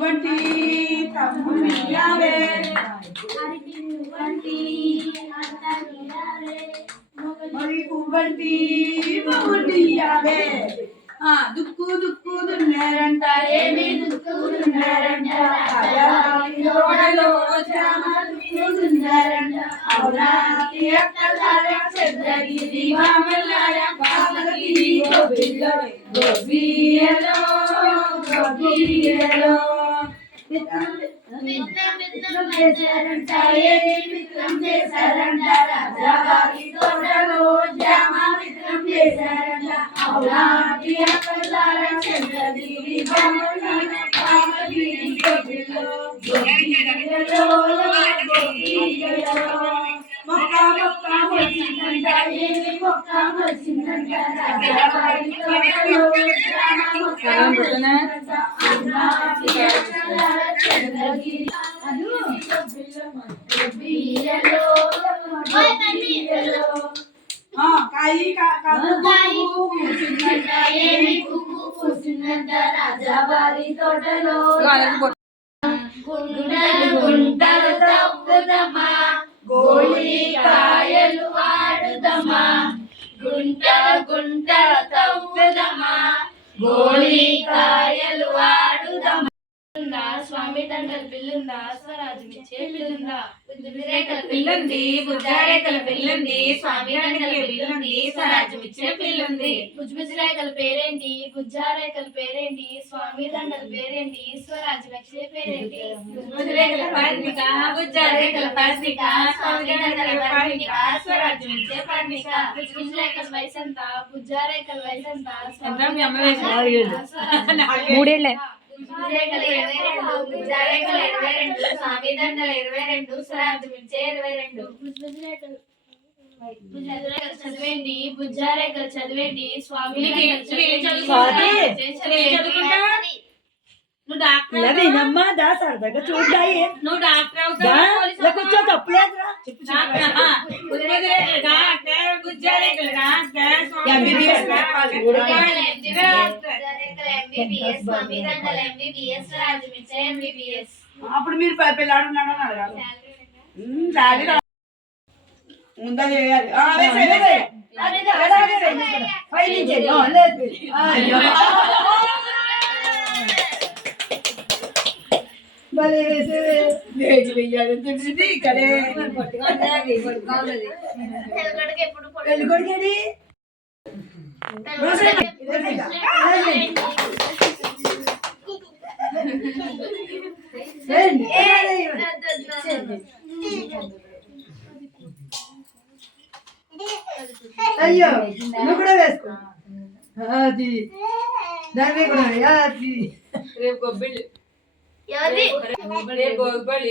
వంటి తమ్ముడియావే మరి పువ్వంటి మొగుడియావే దుక్కు దుక్కు దున్నారంట ఏమి దుక్కు దున్నారంట దున్నారంట అవునా చంద్రగిరి మామల్లారా బామగిరి గోబిల్లో గోబియలో గోబియలో మిత్రం చేశారంట ఏమి మిత్రం చేశారంట రాజావారి తోటలో జామ మిత్రం చేశారంట అవునా చంద్రగిరి బామగిరి గోబిల్లో గోబియలో గోబియలో మొక్క మొక్క వచ్చిందంట ఏమి మొక్క వచ్చిందంట రాజావారి తోటలో జామ మొక్క వచ్చిందంట అవునా చంద్రగిరి రాజావారి తోటలో గుంటలు తప్పుదమా గోళీ కాయలు ఆడుదమా గుంట తప్పుదమా గోళీ కాయలు ఆడుదమా స్వామి దండల పిల్లుందా స్వరాజ్యమిచ్చే పిల్లుందా బుజ్జిరేకల పిల్లుంది బుజ్జారేకల పిల్లుంది స్వామి దండల పిల్లుంది స్వరాజ్యమిచ్చే పిల్లుంది బుజ్జిరేకల పేరేంటి బుజ్జారేకల పేరేంటి స్వామి దండల పేరేంటి స్వరాజ్యమిచ్చే పేరేంటి బుజ్జిరేకల పర్ణిక బుజ్జారేకల పర్ణిక స్వామి దండల పర్ణిక స్వరాజ్యమిచ్చే పర్ణిక బుజ్జిరేకల వయసంతా బుజ్జారేకల వయసంతా మూడేళ్ళే స్వామి దండలు 22 స్వరాజ్యమిచ్చే 22 చదివేండి బుజ్జారేకలు చదివేండి స్వామి నవీనమ్మా దా సరదాగా చూడాయి నువ్వు డాక్టర్ అవుతావు కూర్చో తప్పులేదురా అప్పుడు మీరు పిల్లాడున్నాడు అని అడగాలి ముందా చేయాలి ఇక్కడే పెళ్ళికొడుకేడి అయ్యో నువ్వు కూడా వేసుకో అది దాని కూడా అది రేపు గొబ్బిళ్ళు రేపు గొబ్బిళ్ళు